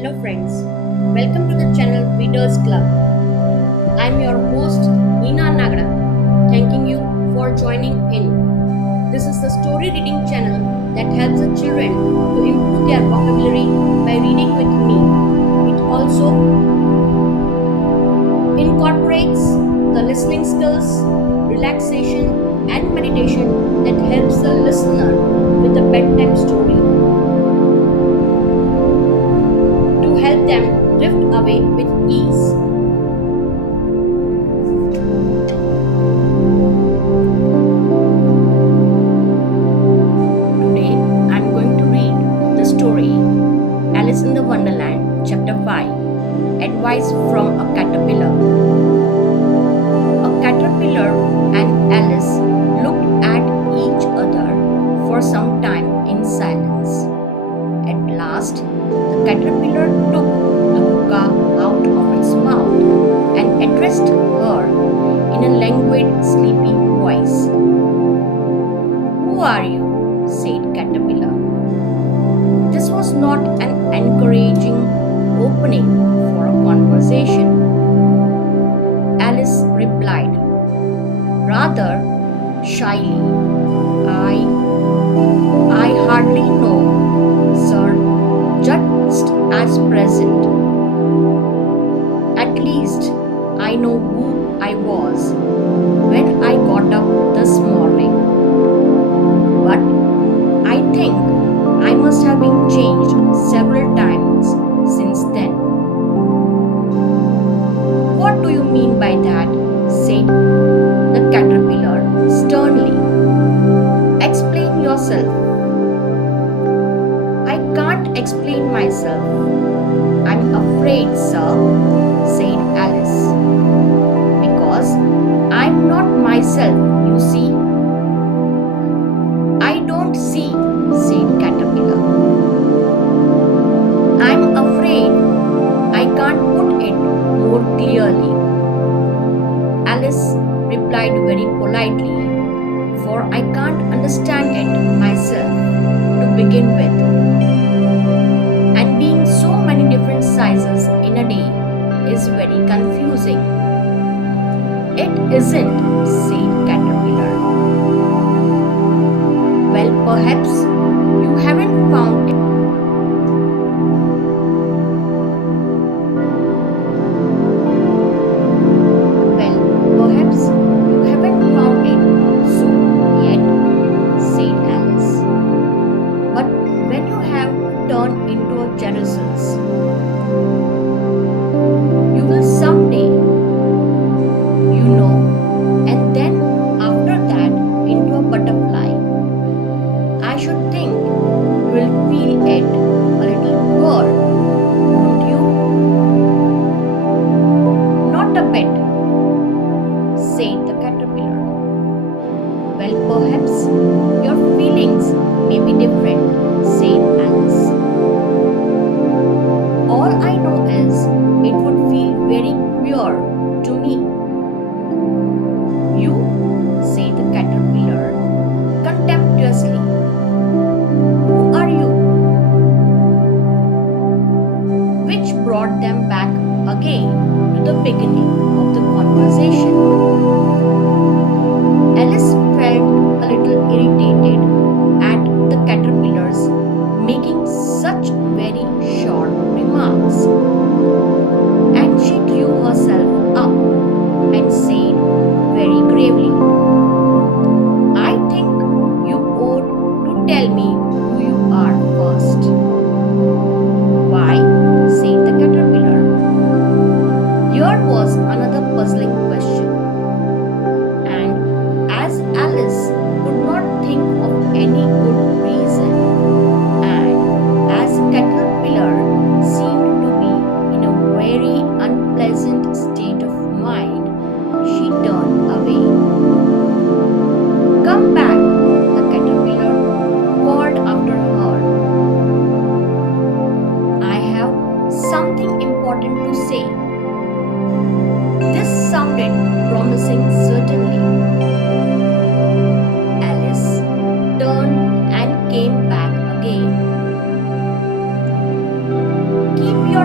Hello friends, welcome to the channel Readers Club. I'm your host Neena Nagada, thanking you for joining in. This is the story reading channel that helps the children to improve their vocabulary by reading with me. It also incorporates the listening skills, relaxation and meditation that helps the listener with a bedtime story, to help them drift away with ease. Today I'm going to read the story Alice in the Wonderland, Chapter 5, Advice from a Caterpillar. A caterpillar and Alice looked at each other for some time in silence. At last, the caterpillar took the hookah out of its mouth and addressed her in a languid, sleepy voice. "Who are you?" said Caterpillar. This was not an encouraging opening for a conversation. Alice replied, rather shyly, I hardly know, sir, just as present. At least I know who I was when I got up this morning. But I think I must have been changed several times since then. What do you mean by that? Said the caterpillar sternly. Explain yourself. I can't explain myself. I'm afraid, sir, said Alice. Because I'm not myself, you see. I don't see, said Caterpillar. I'm afraid I can't put it more clearly. Alice replied very politely, for I can't understand it myself to begin with. And being so many different sizes in a day is very confusing. It isn't, said Caterpillar. Well, perhaps you haven't found it. Well, perhaps you haven't found it so yet, said Alice. But when you have turned into a Jerusalem, you will someday, you know, and then after that into a butterfly. I should think you will feel it a little weird, won't you? Not a bit, said the caterpillar. Well, perhaps your feelings may be different, said Alice. All I know is it would feel very queer to me. You, said the caterpillar contemptuously. Who are you? Which brought them back again to the beginning of the conversation. Alice felt a little irritated at the caterpillars making such very short remarks. And she drew herself up and said very gravely, I think you ought to tell me who you are first. Why? Said the caterpillar. Here was another puzzling question. And as Alice could not think of any good reason, and as Caterpillar seemed to be in a very unpleasant state of mind, she turned away. Come back, the caterpillar called after her. I have something important to say. This sounded promising, certainly. Alice turned and came back again. Keep your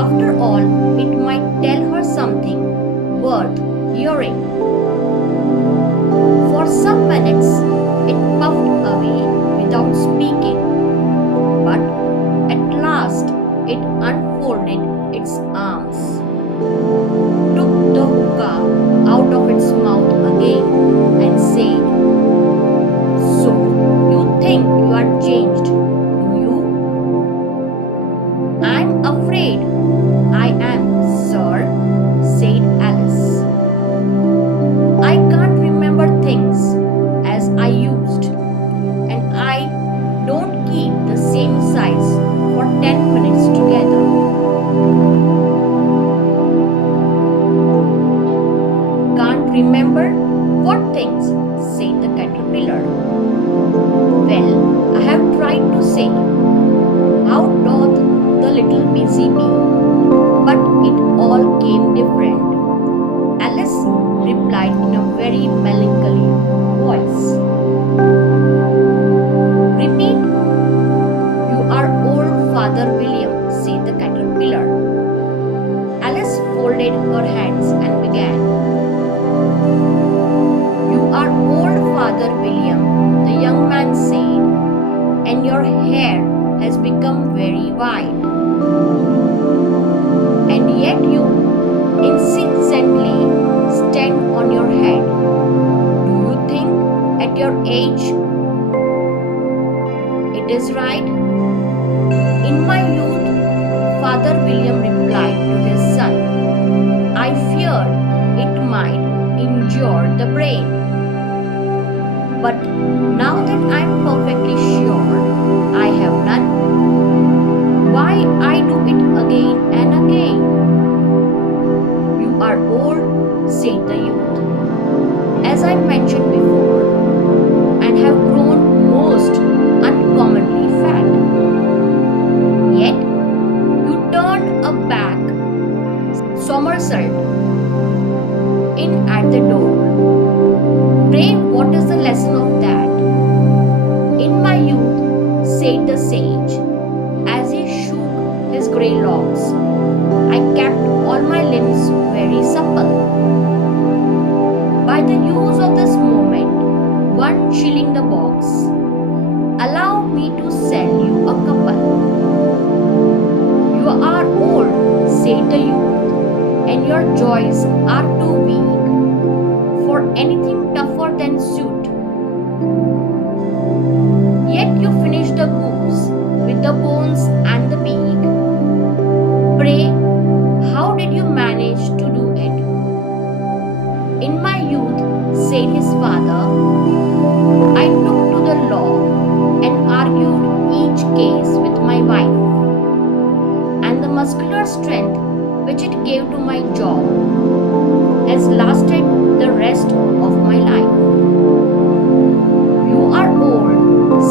After all, it might tell her something worth hearing. For some minutes, it puffed away without speaking, but at last it unfolded its arms, took the hookah out of its mouth again, and said, "So, you think you are changed, do you?" "I'm afraid I am, sir," said Alice. "I can't remember things as I used, and I don't keep the same size for 10 minutes together." "Can't remember what things?" said the caterpillar. "Well, I have tried to say, 'How doth the little busy bee?' but it all came different," Alice replied in a very melancholy voice. "Repeat." "You are old, Father William," said the caterpillar. Alice folded her hands and began. "You are old, Father William," the young man said, "and your hair has become very white. And yet you insistently stand on your head. Do you think at your age it is right?" "In my youth," Father William replied to his son, "I feared it might injure the brain. But now that I am perfectly sure I have none, why I do it again and again." "You are old," said the youth, "as I mentioned before, and have grown most uncommonly fat. Yet you turned a back somersault in at the door. Pray, what is the lesson of that?" "In my youth," said the sage, as he shook his grey locks, "I kept all my limbs very supple. By the use of this moment, 1 shilling the box. Allow me to sell you a couple." "You are old," said the youth, "and your joys are too weak for anything tougher than suit. Yet you finish the goose with the bones and the beak. Pray, how did you manage to do it?" "In my youth," said his father, "I took to the law and argued each case with my wife, and the muscular strength which it gave to my job has lasted the rest of my life." "You are old,"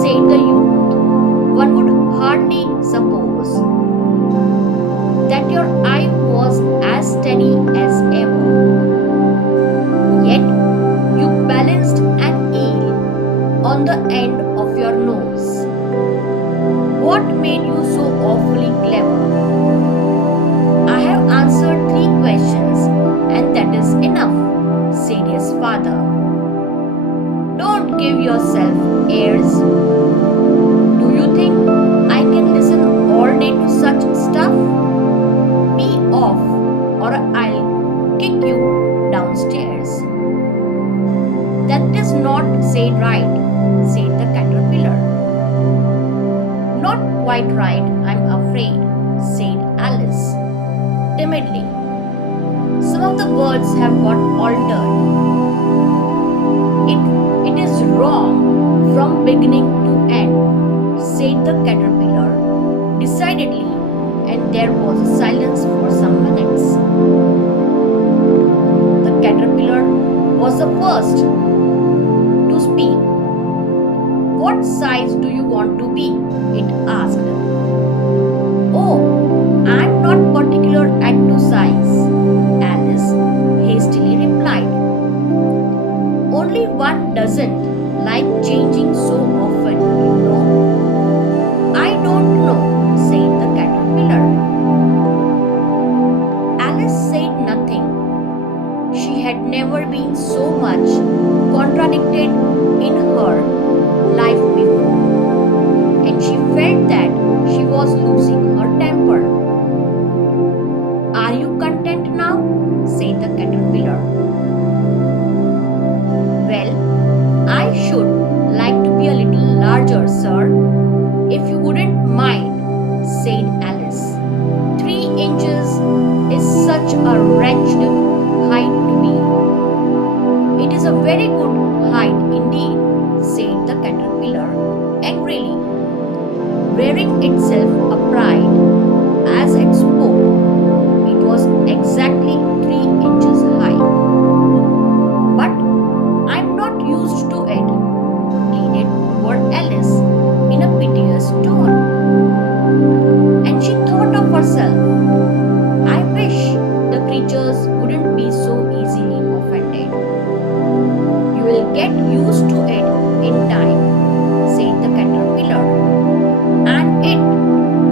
said the youth. "One would hardly suppose that your eye was as steady as ever. Yet you balanced an eel on the end of your nose. What made you so awfully clever?" "I have answered 3 questions, and that is enough," said his father. "Don't give yourself airs. Do you think I can listen all day to such stuff? Be off, or I'll kick you downstairs." "That is not said right," said the caterpillar. "Not quite right, I'm afraid," said Alice timidly. "Some of the words have got altered. It is wrong from beginning to end," said the caterpillar decidedly, and there was a silence for some minutes. The caterpillar was the first to speak. "What size do you want to be?" it asked. "Oh, I'm not particular as to size," Alice hastily replied. "Only one doesn't like changing so often, you know." "I don't know," said the caterpillar. losing her temper. Are you content now? Said the caterpillar. Well, I should like to be a little larger, sir, if you wouldn't mind, said Alice. 3 inches is such a wretched height to me. It is a very good height indeed, said the caterpillar angrily, rearing itself upright as it spoke. It was exactly 3 inches high. But I'm not used to it, pleaded poor Alice in a piteous tone. And she thought of herself, I wish the creatures wouldn't be so easily offended. You will get used to it in time, said the caterpillar. And it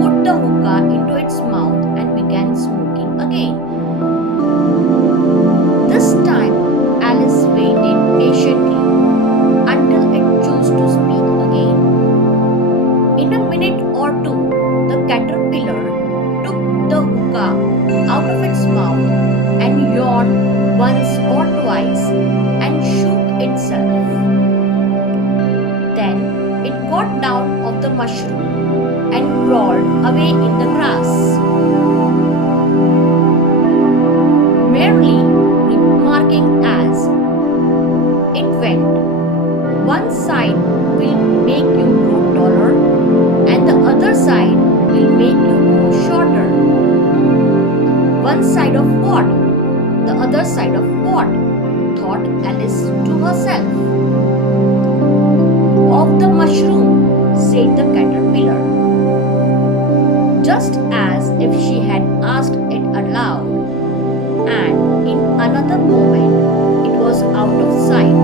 put the hookah into its mouth and began smoking again. This time Alice waited patiently until it chose to speak again. In a minute or two, the caterpillar took the hookah out of its mouth and yawned once or twice and shook itself. Then it got down off the mushroom and crawled away in the grass, merely remarking as it went, one side will make you grow taller and the other side will make you grow shorter. One side of what? The other side of what? Thought Alice to herself. Of the mushroom, said the caterpillar, just as if she had asked it aloud, and in another moment it was out of sight.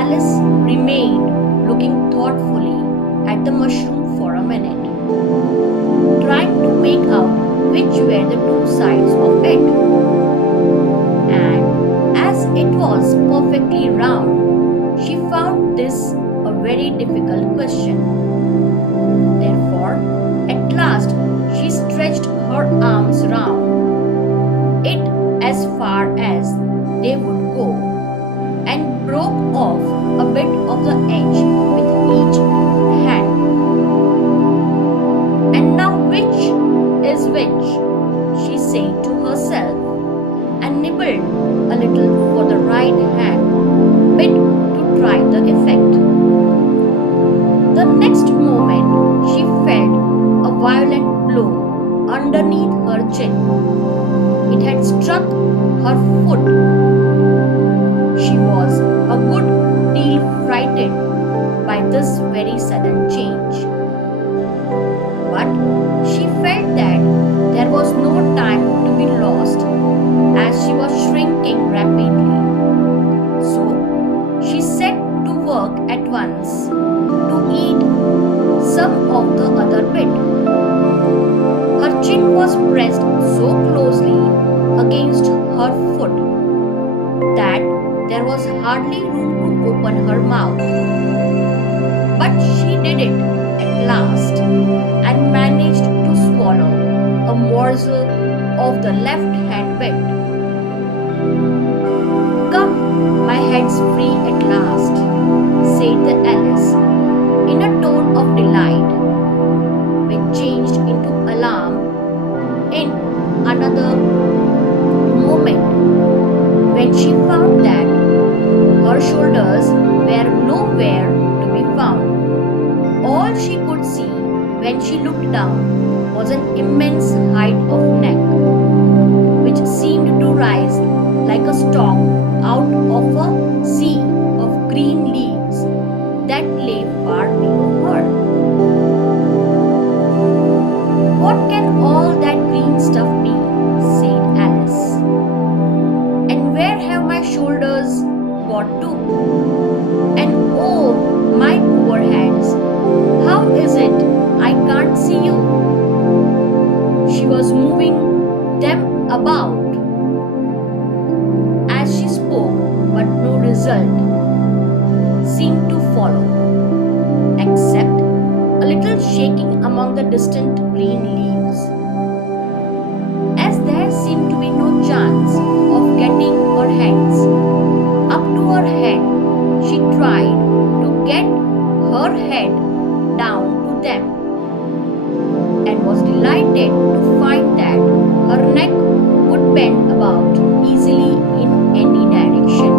Alice remained looking thoughtfully at the mushroom for a minute, trying to make out which were the two sides of it. And as it was perfectly round, she found this a very difficult question. Therefore, at last she stretched her arms round it as far as they would go and broke off a bit of the edge with each hand. And now which is which? She said to herself, and nibbled a little for the right hand bit to try the effect. The next moment she felt a violent blow underneath her chin. It had struck her foot. She was a good deal frightened by this very sudden change. But she felt that there was no time to be lost as she was shrinking rapidly. So she set to work at once to eat some of the other bit. Her chin was pressed so closely against her foot that there was hardly room to open her mouth. But she did it at last and managed to swallow a morsel of the left hand bit. Come, my head's free at last, said the Alice in a tone of delight, which changed into alarm in another moment when she found that her shoulders were nowhere to be found. All she could see when she looked down was an immense height of neck, which seemed to rise like a stalk out of a sea of green leaves that lay far below her. What can all that green stuff be? Said Alice. And where have my shoulders got to? And oh, my poor hands, how is it I can't see you? She was moving them about as she spoke, but no result seemed to follow. shaking among the distant green leaves. As there seemed to be no chance of getting her hands up to her head, she tried to get her head down to them and was delighted to find that her neck would bend about easily in any direction,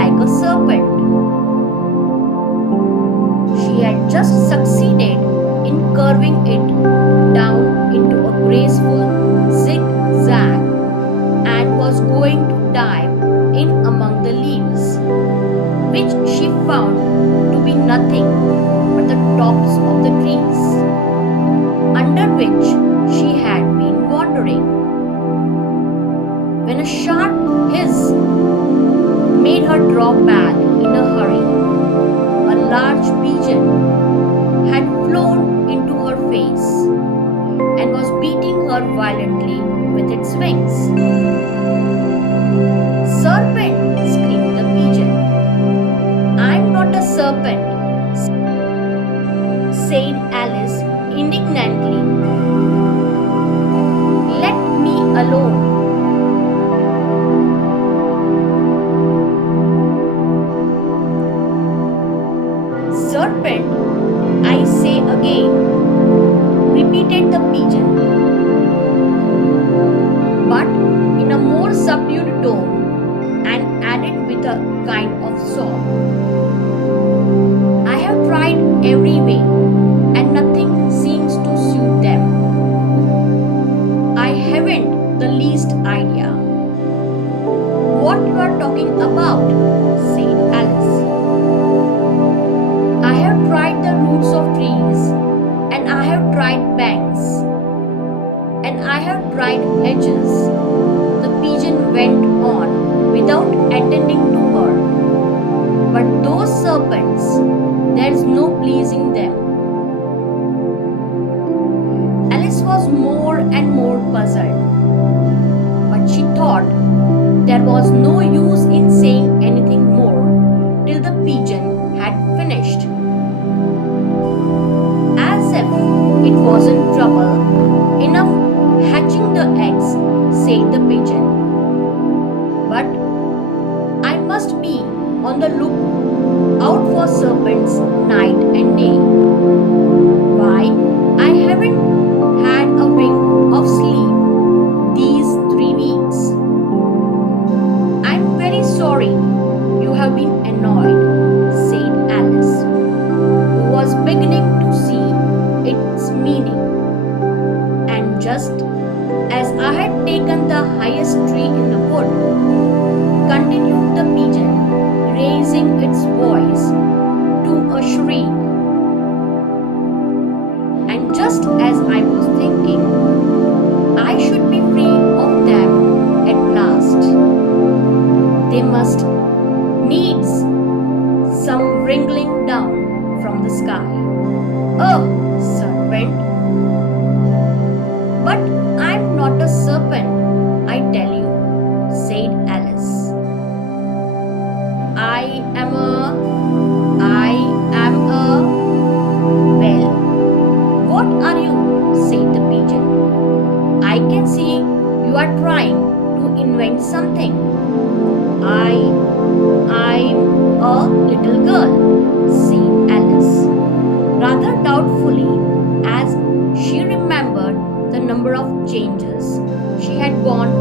like a serpent. She had just succeeded in curving it down into a graceful zigzag and was going to dive in among the leaves, which she found to be nothing but the tops of the trees under which she had been wandering, when a sharp hiss made her draw back in a hurry. A large pigeon had flown into her face and was beating her violently with its wings. "Serpent!" screamed the pigeon. "I'm not a serpent," said Alice indignantly. "Let me alone." "Serpent, I say again," repeated the pigeon, but in a more subdued tone and added with a kind of sob. "I have tried every way and nothing seems to suit them. I haven't the least idea what you are talking about," said Alice. "I have tried the roots of trees, and I have tried banks, and I have tried hedges." The pigeon went on without attending to her. "But those serpents, there is no pleasing them." Alice was more and more puzzled, but she thought there was no use in saying anything more till the pigeon had finished. "As if it wasn't trouble enough hatching the eggs," said the pigeon, "but I must be on the look out for serpents night and day. Why, I haven't had a wink of sleep these 3 weeks. I'm very sorry you have been annoyed," said Alice, who was beginning to see its meaning. "And just as I had taken the highest tree in the wood," continued the pigeon, raising its voice to a shriek, "and just as I was thinking I should be free of them at last, they must needs some wriggling down from the sky. Oh, serpent! But I'm not a serpent, I tell you," said Alice. I am a, well, what are you?" said the pigeon. "I can see you are trying to invent something." I'm a little girl," said Alice, rather doubtfully, as she remembered the number of changes she had gone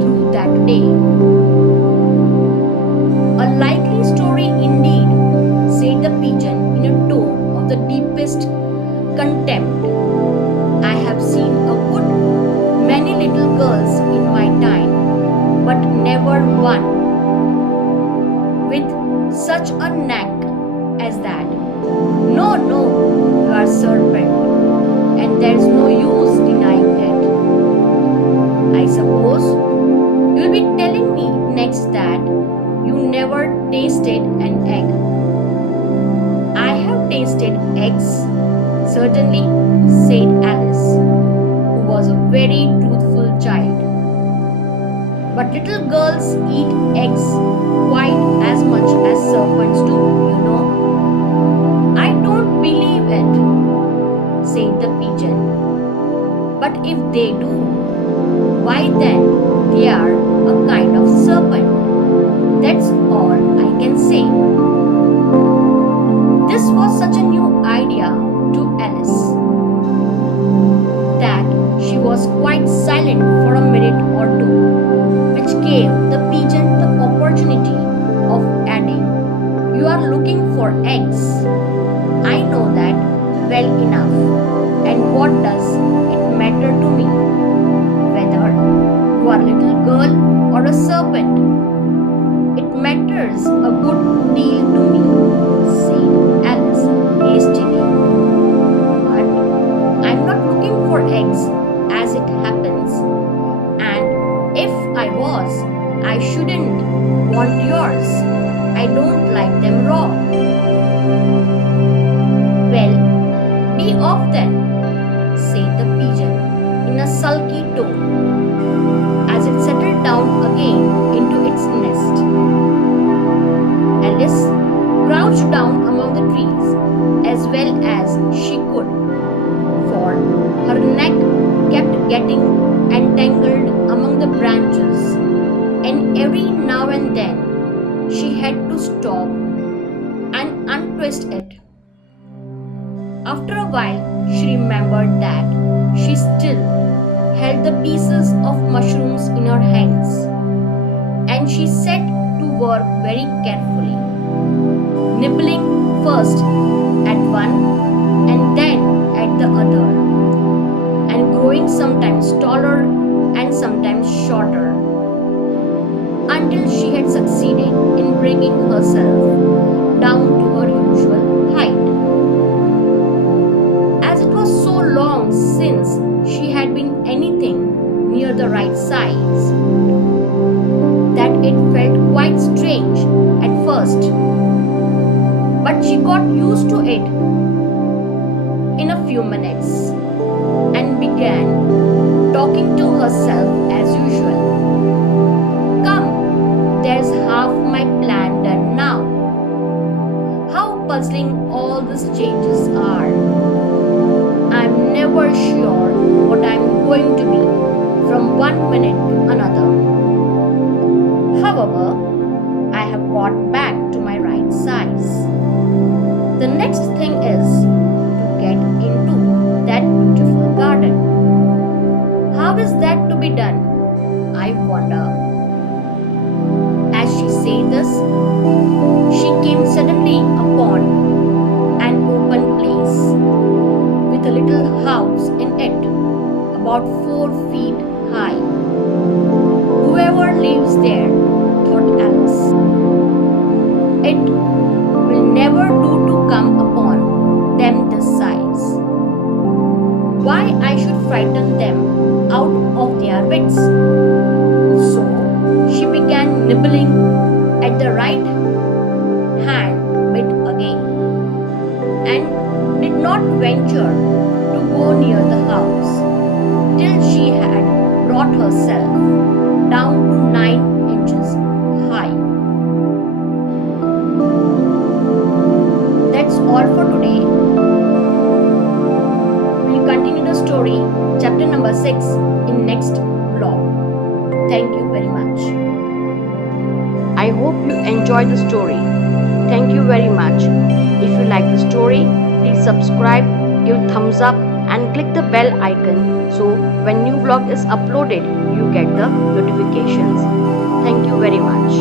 through that day. "A likely story indeed," said the pigeon in a tone of the deepest contempt. "I have seen a good many little girls in my time, but never one with such a neck as that. No, no, you are serpent, and there is no use denying that. I suppose you will be telling me next that you never tasted an egg." "I have tasted eggs, certainly," said Alice, who was a very truthful child. "But little girls eat eggs quite as much as serpents do, you know." "I don't believe it," said the pigeon. But if they do, why then they are a kind of serpent. That's all I can say. This was such a new idea to Alice that she was quite silent for a minute or two, which gave the pigeon the opportunity of adding, "You are looking for eggs. I know that well enough. And what does it matter to me whether you are a little girl or a serpent? It matters a good deal to me," said Alice hastily. "But I'm not looking for eggs as it happens, and if I was, I shouldn't want yours. I don't like them raw." "Well, be off then," said the pigeon in a sulky tone as it settled down again into its nest. Alice crouched down among the trees as well as she could, for her neck kept getting entangled among the branches, and every now and then she had to stop and untwist it. After a while, she remembered that she still held the pieces of mushrooms in her hands, and she set to work very carefully, nibbling first at one and then at the other, and growing sometimes taller and sometimes shorter, until she had succeeded in bringing herself down to her usual height. As it was so long since she had been anything near the right size that it felt quite strange at first, but she got used to it in a few minutes and began talking to herself as usual. "Come, there's half my plan done now. How puzzling all these changes are. I'm never sure what I'm going to be from one minute to another. However, I have got back to my right size. The next thing is to get into that beautiful garden. How is that to be done, I wonder?" As she said this, she came suddenly upon an open place with a little house in it, about 4 feet high. "Whoever lives there," thought Alice, "it will never do to come upon them this size. Why I should frighten them out of their wits." So she began nibbling at the right hand bit again, and did not venture to go near the house till she had brought herself down to 9 inches high. That's all for today. We'll continue the story, chapter number 6, in next vlog. Thank you very much. I hope you enjoyed the story. Thank you very much. If you like the story, please subscribe, give thumbs up and click the bell icon so when new vlog is uploaded, you get the notifications. Thank you very much.